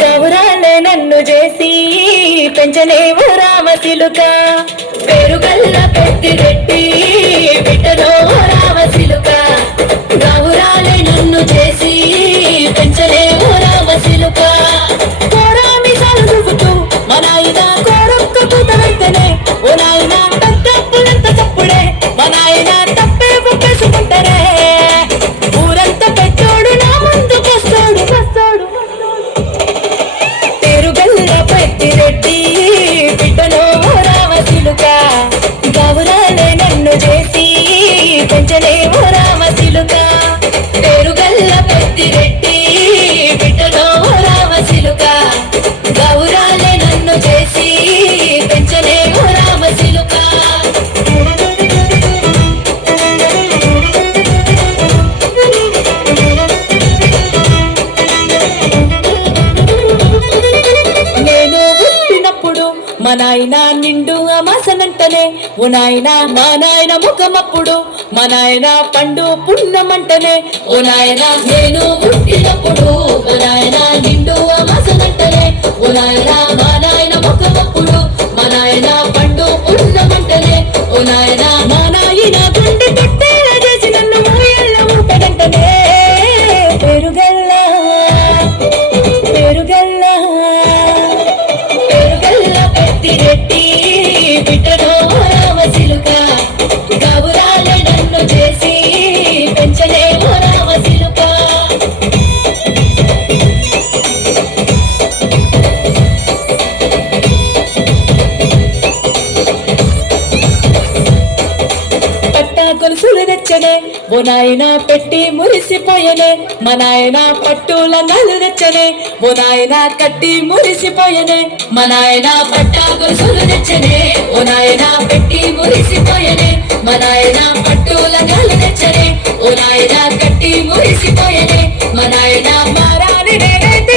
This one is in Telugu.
గౌరాలే నన్ను చేసి పెంచలేవు రామసిలుక పేరుగల్ల పెద్దిరెడ్డి బిడ్డలో రామసిలుక గౌరాలే నన్ను చేసి పెంచలేవు రామసిలుక కోరామి సలుగుతూ మన ఆయన కోరొక్క కూతవైతేనే ఓ నాయన తప్పులంత తప్పుడే మన ఆయన తప్పే ఒప్పేసుకుంటారే ఊరంతా పెట్టోడు నా ముందుకొస్తాడు వస్తాడు పేరుగల్ల పెద్దిరెడ్డి బిడ్డలో రామసిలుక గౌరాలే నన్ను చేసి పెంచలేవు రామసిలుక పేరుగల్ల పెద్దిరెడ్డి బిడ్డలో రామసిలుక గౌరాలే నన్ను చేసి పెంచలేవు రామసిలుక నేను పుట్టినప్పుడు మా నాయన నిండు అమాసనంటనే ఓ నాయన మా నాయన ముఖమప్పుడు మా నాయన పండు పున్నమంటనే ఓ నాయన నేను పుట్టినప్పుడు మా నాయన నిండు అమాసనంటనే ఓ నాయన మా నాయన ముఖమప్పుడు మా నాయన పండు పున్నమంటనే ఓ నాయన మా నాయన గుండె కొట్టేలా చేసి నన్ను ఊయల్ల ఊపడంటనే పేరుగల్ల పేరుగల్ల పేరుగల్ల పెద్దిరెడ్డి బిడ్డలో రామసిలుక గౌరాలే నన్ను చేసి పెంచలేవు రామసిలుక పట్టా గొలుసులు తెచ్చనే ఓ నాయన పెట్టి మురిసిపోయనే మా నాయన పట్టు లంగాలు తెచ్చనే ఓ నాయన కట్టి మురిసిపోయనే మా నాయన పట్టా గొలుసులు తెచ్చనే ఓ నాయన పెట్టి మురిసిపోయనే మా నాయన పట్టు లంగాలు తెచ్చనే ఓ నాయన కట్టి మురిసిపోయనే మా నాయన మారాని నేనైతే